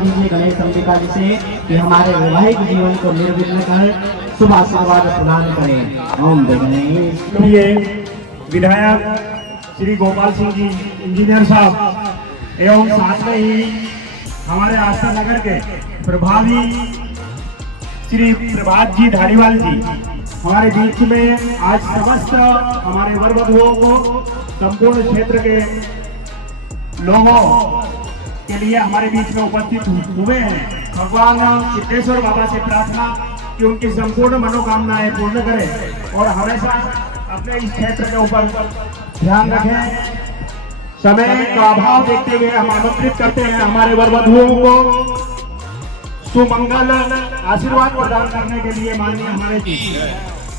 प्रार्थना कीजिए गणेश अंबिका जी से कि हमारे वैवाहिक जीवन को निर्विघ्न कर शुभ आशीर्वाद प्रदान करें। ओम गणेश। ये विधायक श्री गोपाल सिंह जी इंजीनियर साहब एवं साथ में ही हमारे आस्था नगर के प्रभावी श्री प्रभात जी धारीवाल जी हमारे बीच में आज समस्त हमारे वर वधुओं को संपूर्ण क्षेत्र के लोगों के लिए हमारे बीच में उपस्थित हुए हैं। भगवान सिद्धेश्वर बाबा से प्रार्थना कि उनकी संपूर्ण मनोकामनाएं पूर्ण करें और हमेशा अपने इस क्षेत्र के ऊपर ध्यान रखें। समय का अभाव देखते हुए हम आमंत्रित करते हैं हमारे वर वधुओं को सुमंगल आशीर्वाद प्रदान करने के लिए माननीय हमारे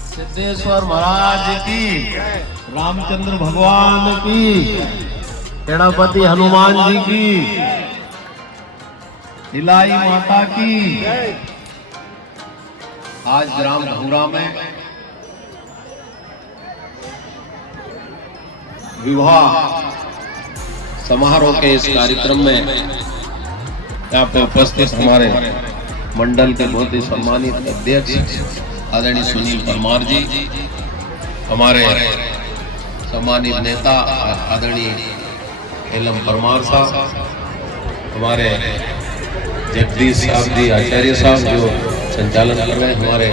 सिद्धेश्वर महाराज की, रामचंद्र भगवान की, गणपति हनुमान जी की, हिलाई माता की। आज ग्राम धूरा में विवाह समारोह के इस कार्यक्रम में यहाँ पे उपस्थित हमारे मंडल के बहुत ही सम्मानित अध्यक्ष आदरणीय सुनील परमार जी, हमारे सम्मानित नेता आदरणीय एलम परमार साहब, हमारे जगदीश साहब जी आचार्य साहब जो संचालन कर रहे हैं, हमारे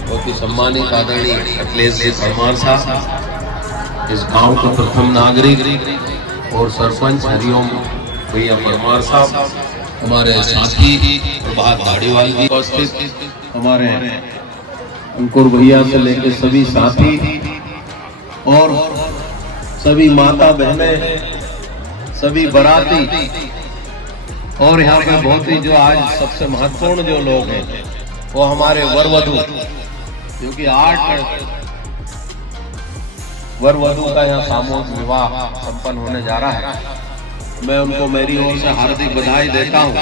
बहुत ही सम्मानित आदरणीय अखिलेश जी परमार साहब, इस गांव के प्रथम नागरिक और सरपंच हरिओम भैया परमार साहब, हमारे साथी प्रभात धारीवाल जी उपस्थित, हमारे अंकुर भैया से लेकर सभी साथी और सभी माता बहनें, सभी बाराती और यहाँ पे बहुत ही जो आज सबसे महत्वपूर्ण जो लोग हैं वो हमारे वर वधू, क्योंकि 8 वर वधू का यहाँ सामूहिक विवाह संपन्न होने जा रहा है। मैं उनको मेरी ओर से हार्दिक बधाई देता हूँ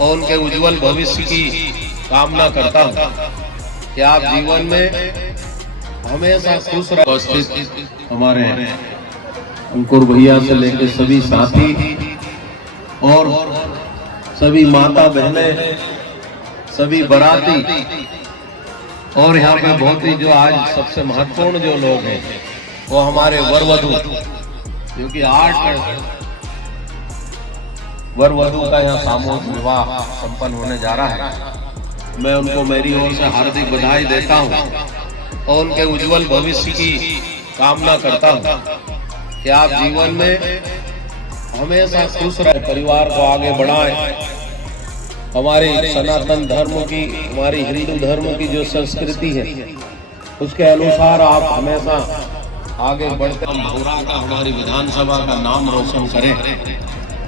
और उनके उज्जवल भविष्य की कामना करता हूँ कि आप जीवन में हमेशा खुश रहो। उपस्थित हमारे अंकुर भैया से लेकर सभी साथी और सभी माता बहनें, सभी बाराती और यहाँ पे बहुत ही जो आज सबसे महत्वपूर्ण जो लोग हैं वो हमारे वर वधू, क्योंकि 8 वर वधू का यहाँ सामूहिक विवाह संपन्न होने जा रहा है। मैं उनको मेरी ओर से हार्दिक बधाई देता हूँ और उनके उज्जवल भविष्य की कामना करता हूँ कि आप जीवन में हमेशा खुश रहे, परिवार को आगे बढ़ाएं। हमारी सनातन धर्म की, हमारी हिंदू धर्म की जो संस्कृति है उसके अनुसार आप हमेशा आगे बढ़ते धूरा का, हमारी विधानसभा का नाम रोशन करें,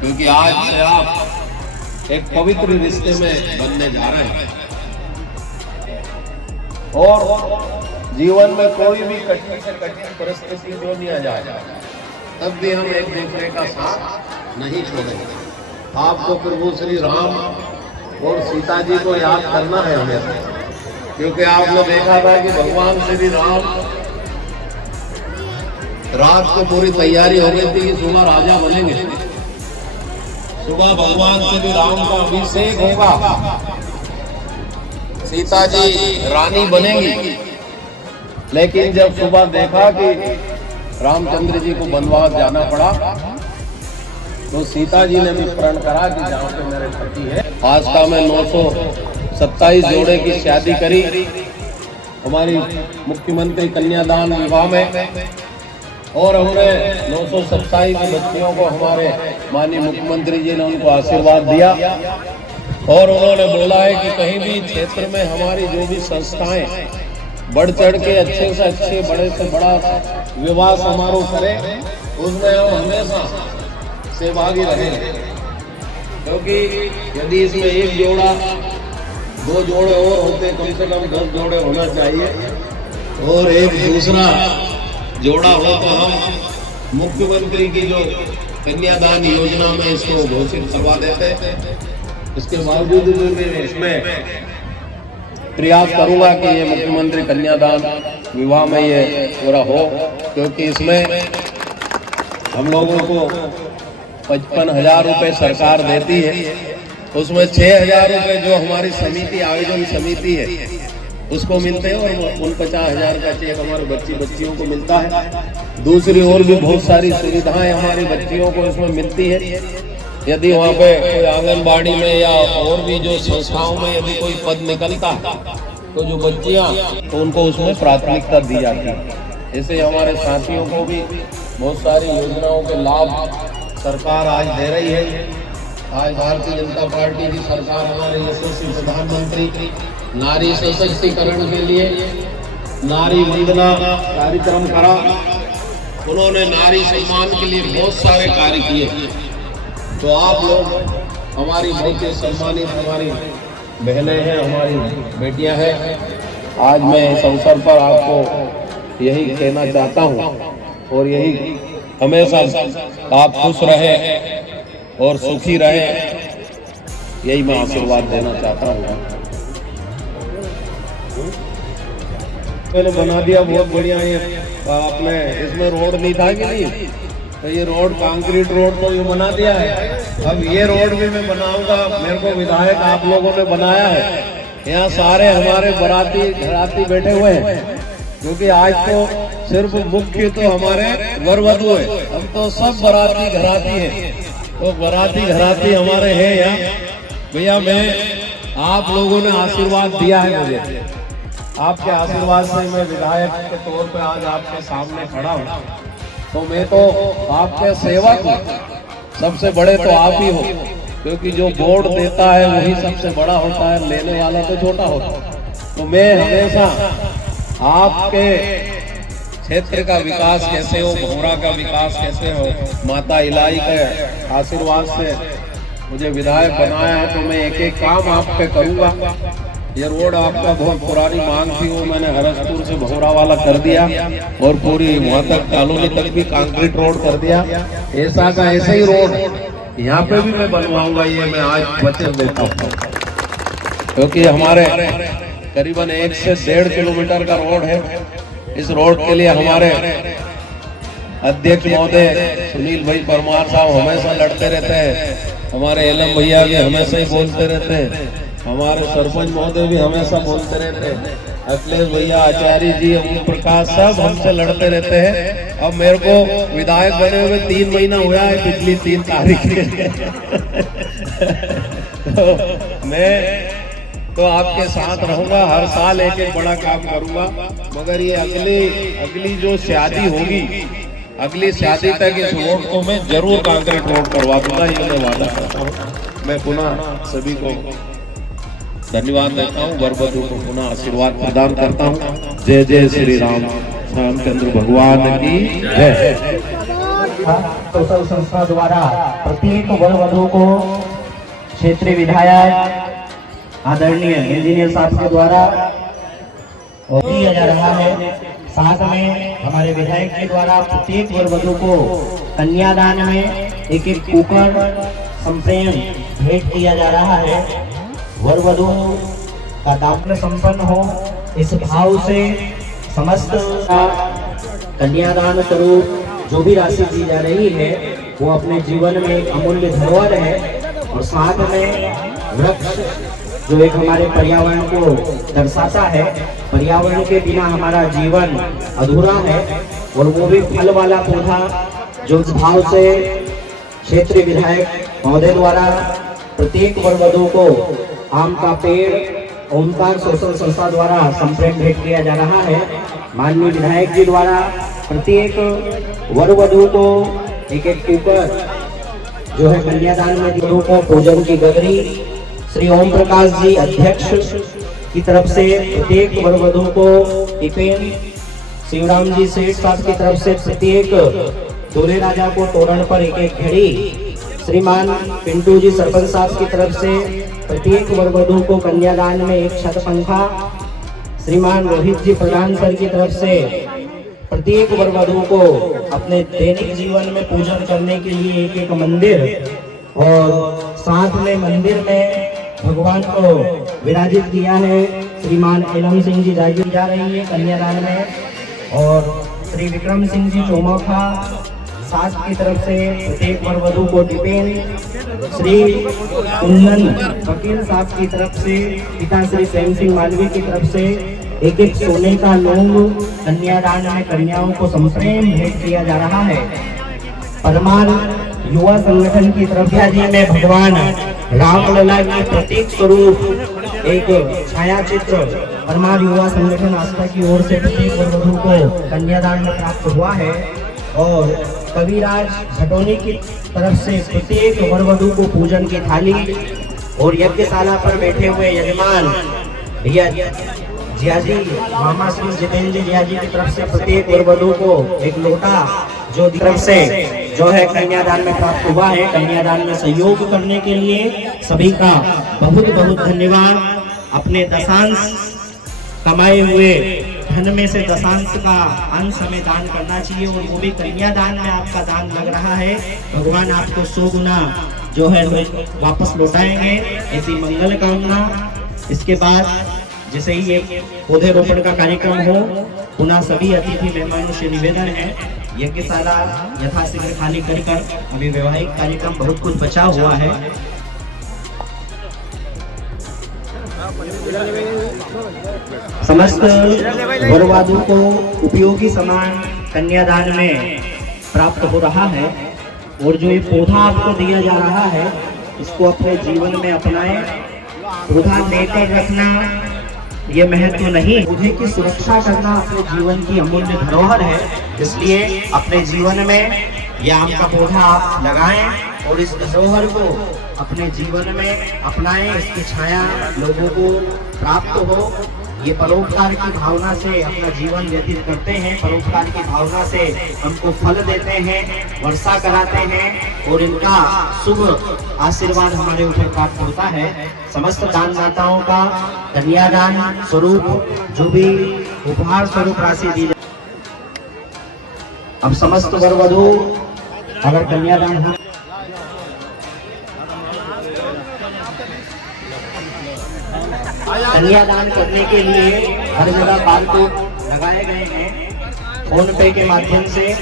क्योंकि आज से आप एक पवित्र रिश्ते में बनने जा रहे हैं और जीवन में कोई भी कठिन से कठिन परिस्थिति जो नहीं आ जाए तब भी हम एक दूसरे का साथ नहीं छोड़ेंगे। आपको प्रभु श्री राम और सीता जी को याद करना है हमें, क्योंकि आपने देखा था कि भगवान श्री राम रात को पूरी तैयारी हो गई थी कि सुबह राजा बनेंगे, सुबह भगवान श्री राम का अभिषेक होगा, सीता जी रानी बनेंगी। लेकिन जब सुबह देखा कि रामचंद्र जी को वनवास जाना पड़ा तो सीता जी ने भी प्रण करा कि जहाँ पे मेरे पति है। आस्था में 927 जोड़े की शादी करी हमारी मुख्यमंत्री कन्यादान विवाह में, और हमने 927 बच्चियों को हमारे माननीय मुख्यमंत्री जी ने उनको आशीर्वाद दिया और उन्होंने बोला है कि कहीं भी क्षेत्र में हमारी जो भी संस्थाएं बढ़ चढ़ के अच्छे से अच्छे, बड़े से बड़ा विवाह समारोह करें, उसमें हम हमेशा सहभागी रहेंगे। क्योंकि यदि इसमें एक जोड़ा 2 जोड़े और होते, कम से कम 10 जोड़े होना चाहिए, और एक दूसरा जोड़ा हो तो हम मुख्यमंत्री की जो कन्यादान योजना में इसको घोषित करवा देते। इसके बावजूद भी इसमें प्रयास करूंगा कि ये मुख्यमंत्री कन्यादान विवाह में ये पूरा हो, क्योंकि इसमें हम लोगों को 55,000 रुपए सरकार देती है उसमें 6,000 रुपए जो हमारी समिति आयोजन समिति है उसको मिलते हैं और 49,000 का चेक हमारे बच्चियों को मिलता है। दूसरी और भी बहुत सारी सुविधाएं हमारी बच्चियों को इसमें मिलती है। यदि वहाँ पे कोई आंगनबाड़ी में या और भी जो संस्थाओं में यदि कोई पद निकलता तो जो बच्चियाँ तो उनको उसमें प्राथमिकता दी जाती है। ऐसे हमारे साथियों को भी बहुत सारी योजनाओं के लाभ सरकार आज दे रही है। आज भारतीय जनता पार्टी की सरकार हमारे यशस्वी प्रधानमंत्री नारी सशक्तिकरण के लिए नारी वंदना कार्यक्रम करा। उन्होंने नारी सम्मान के लिए बहुत सारे कार्य किए। तो आप लोग हमारी बहुत ही सम्मानित हमारी बहनें हैं, हमारी बेटियां हैं। आज मैं इस अवसर पर आपको यही कहना चाहता हूं और यही हमेशा आप खुश रहे और सुखी रहे, यही मैं आशीर्वाद देना चाहता हूँ। मैंने बना दिया बहुत बढ़िया। ये आपने इसमें रोड नहीं था कि नहीं, तो ये रोड कंक्रीट रोड तो ये बना दिया है। अब ये रोड भी मैं बनाऊंगा। मेरे को विधायक आप लोगों ने बनाया है। यहाँ सारे हमारे बाराती घराती बैठे हुए हैं, क्योंकि आज तो सिर्फ मुख्य तो हमारे वर वधू है, हम तो सब बाराती घराती है। तो बाराती घराती हमारे हैं यहाँ। भैया मैं आप लोगों ने आशीर्वाद दिया है मुझे, आपके आशीर्वाद से मैं विधायक के तौर पे आज आपके सामने खड़ा हूँ। तो मैं तो आपके सेवक हूँ, सबसे बड़े तो आप ही हो, क्योंकि जो वोट देता है वही सबसे बड़ा होता है, लेने वाला तो छोटा होता है। तो मैं हमेशा आपके क्षेत्र का विकास कैसे हो, भौरा का विकास कैसे हो, माता इलाही के आशीर्वाद से मुझे विधायक बनाया है, तो मैं एक एक काम आप पे करूंगा। ये रोड आपका बहुत पुरानी मांग थी, वो मैंने हरसपुर से भौरा वाला कर दिया और पूरी वहां तक कॉलोनी तक भी कंक्रीट रोड कर दिया। ऐसा का ऐसा ही रोड यहाँ पे भी मैं बनवाऊंगा, ये मैं आज वचन देता हूँ। क्योंकि हमारे करीबन 1 से 1.5 किलोमीटर का रोड है। इस रोड के लिए हमारे अध्यक्ष महोदय सुनील भाई परमार साहब हमेशा लड़ते रहते हैं, हमारे एलएम भैया भी हमेशा ही बोलते रहते हैं, हमारे सरपंच महोदय भी हमेशा बोलते रहते हैं, अखिलेश भैया, आचार्य जी, ओम प्रकाश सब हमसे लड़ते रहते हैं। अब मेरे को विधायक बने हुए 3 महीना हुआ है, पिछली 3 तारीख तो मैं तो आपके साथ रहूंगा, हर साल एक एक बड़ा काम करूंगा। मगर ये अगली जो शादी होगी, अगली शादी तक इस रोड को मैं जरूर कंक्रीट रोड करवा दूंगा, ये मैं वादा करता हूँ। मैं पुनः सभी को धन्यवाद देता हूँ, वर वधू को पुनः आशीर्वाद प्रदान करता हूँ। जय जय श्री रामचंद्र भगवान की जय। सोशल संस्था द्वारा प्रत्येक वर वधू को क्षेत्रीय विधायक आदरणीय इंजीनियर साहब के द्वारा दिया जा रहा है। साथ में हमारे विधायक के द्वारा प्रत्येक वर वधू को कन्यादान में एक एक कुकर संप्रेम भेंट किया जा रहा है। वर वधू का दाम्पत्य संपन्न हो, इस भाव से समस्त कन्यादान स्वरूप जो भी राशि दी जा रही है वो अपने जीवन में अमूल्य धरोहर है। और साथ में वृक्ष जो एक हमारे पर्यावरण को दर्शाता है, पर्यावरण के बिना हमारा जीवन अधूरा है, और वो भी फल वाला पौधा जो इस भाव से क्षेत्रीय विधायक महोदय द्वारा प्रत्येक वर वधू को आम का पेड़ ओमकार सोशल संस्था द्वारा संप्रेम भेंट किया जा रहा है। माननीय विधायक जी द्वारा प्रत्येक वर वधू को एक एक कुकर जो है कन्यादान में वधू को पूजन की गगरी श्री ओम प्रकाश जी अध्यक्ष की तरफ से प्रत्येक वर वधू को टिफिन, शिवराम जी सेठ साहब की तरफ से प्रत्येक दूल्हे राजा को तोरण पर एक एक घड़ी, श्रीमान पिंटू जी सरपंच साहब की तरफ से प्रत्येक वर वधू को कन्यादान में एक छत पंखा, श्रीमान रोहित जी प्रधान सर की तरफ से प्रत्येक वर वधू को अपने दैनिक जीवन में पूजन करने के लिए एक एक मंदिर, और साथ में मंदिर में भगवान को विराजित किया है। श्रीमान एलम सिंह जी राजी जा रही है कन्यादान में, और श्री विक्रम सिंह जी चौमाखा शास्त्र की तरफ से प्रत्येक वर वधू को टिपेन श्री कुंदन वकील साहब की तरफ से, पिता श्री प्रेम सिंह मालवी की तरफ से एक एक सोने का लौंग कन्यादान में कन्याओं को संप्रेम भेंट किया जा रहा है। परमार युवा संगठन की तरफ जी में भगवान रामलला की प्रतीक स्वरूप एक छाया चित्र परमार युवा संगठन आस्था की ओर से प्रत्येक वर वधू को कन्यादान में प्राप्त हुआ है। और कविराज भटोनी की तरफ से प्रत्येक वर वधू को पूजन की थाली और यज्ञशाला पर बैठे हुए यजमान जिया जी मामा श्री जितेंद्र जिया जी की तरफ से प्रत्येक वर वधू को एक लोटा जो तरफ से जो है कन्यादान में प्राप्त हुआ है। कन्यादान में सहयोग करने के लिए सभी का बहुत बहुत धन्यवाद। अपने दशांश कमाए हुए धन में से दशांश का अंश हमें दान करना चाहिए और वो भी कन्यादान में आपका दान लग रहा है। भगवान आपको 100 गुना जो है वापस लौटाएंगे, ऐसी मंगल कामना। इसके बाद जैसे ही ये पौधे रोपण का कार्यक्रम हो, पुनः सभी अतिथि मेहमानों से निवेदन है यज्ञशाला यथाशीघ्र खाली कर अभी वैवाहिक कार्यक्रम बहुत कुछ बचा हुआ है। समस्त वर वधू को उपयोगी सामान कन्यादान में प्राप्त हो रहा है और जो ये पौधा आपको दिया जा रहा है इसको अपने जीवन में अपनाएं। पौधा लेकर रखना ये महत्व नहीं, पौधे की सुरक्षा करना अपने जीवन की अमूल्य धरोहर है। इसलिए अपने जीवन में ये आम का पौधा आप लगाएं और इस धरोहर को अपने जीवन में अपनाएं, इसकी छाया लोगों को प्राप्त हो। ये परोपकार की भावना से अपना जीवन व्यतीत करते हैं, परोपकार की भावना से हमको फल देते हैं, वर्षा कराते हैं और इनका शुभ आशीर्वाद हमारे ऊपर प्राप्त होता है। समस्त दानदाताओं का कन्यादान स्वरूप जो भी उपहार स्वरूप राशि दी जाए, अब समस्त वर वधू अगर कन्यादान हो कन्यादान करने के लिए हर जगह बारकोड लगाए गए हैं। फोन पे के माध्यम से,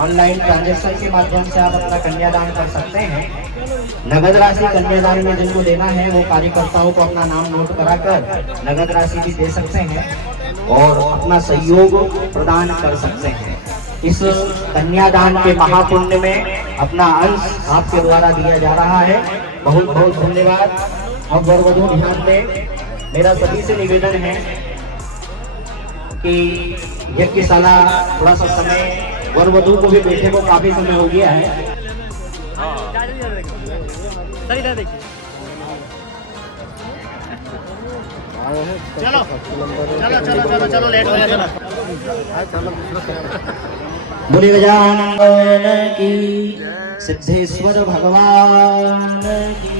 ऑनलाइन ट्रांजैक्शन के माध्यम से आप अपना कन्यादान कर सकते हैं। नगद राशि कन्यादान में जिनको देना है वो कार्यकर्ताओं को अपना नाम नोट कराकर नगद राशि भी दे सकते हैं और अपना सहयोग प्रदान कर सकते हैं। इस कन्यादान के महापुण्य में अपना अंश आपके द्वारा दिया जा रहा है। बहुत बहुत धन्यवाद। अब वर वधू ध्यान दें, मेरा सभी से निवेदन है कि यज्ञशाला थोड़ा सा समय, वर वधू को भी बैठे को काफी समय हो गया है। चलो चलो चलो चलो चलो लेट हो गया। बोले गजानन की, सिद्धेश्वर भगवान की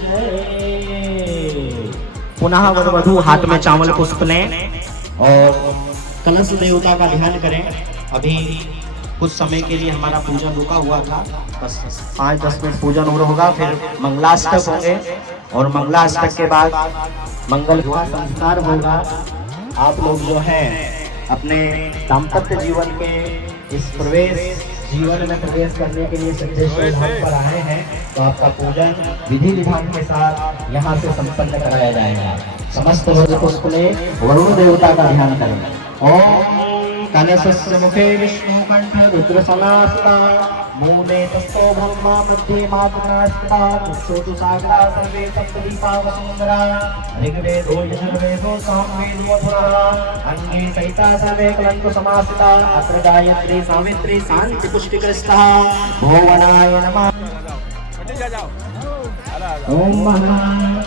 जय। पुनः वर वधू हाथ में चावल पुष्प लें और कलश देवता का ध्यान करें। अभी कुछ समय के लिए हमारा पूजन रुका हुआ था, बस 5-10 मिनट पूजन और होगा, फिर मंगलाष्टक होंगे और मंगलाष्टक के बाद मंगल विवाह संस्कार होगा। आप लोग जो है अपने दाम्पत्य जीवन के इस जीवन में प्रवेश करने के लिए सिद्धेश्वर धाम पर आए हैं, तो आपका पूजन विधि विधान के साथ यहाँ से संपन्न कराया जाएगा। समस्त वर्ग पुष्प ले वरुण देवता का ध्यान करें। ओम कलशस्य मुखे विष्णु कंठ रुद्र समास्ता, मूले तस्थो ब्रह्मा मध्ये मातृनास्ता, चक्षुषु सागरा सर्वे सप्तदीपा वसुंधरा, ऋग्वेदो यजुर्वेदो सामवेदो अथर्वणः, अंगे सहिता सर्वे कलंक समास्ता, अत्र गायत्री सावित्री शांति पुष्टिकस्तः। भुवनाय नमः। ओम महा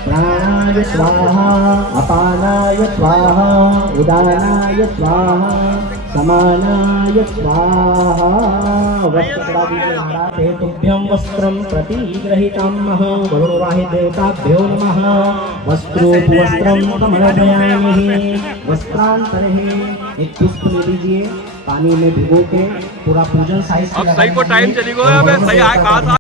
प्राणाय स्वाहा, अपानाय स्वाहा, उदानाय स्वाहा, समानाय स्वाहा। वस्त्रदादीनाराते तुभ्यं वस्त्रं प्रतिग्रहीतामः, वरुणवाहि देवताभ्यो नमः। वस्त्रोपवस्त्रं समर्पयामि। वस्त्रांतरे एक पुष्प ले लीजिए, पानी में भिगो के पूरा पूजन साइज अब सही को टाइम चली गया, सही आया कहा था।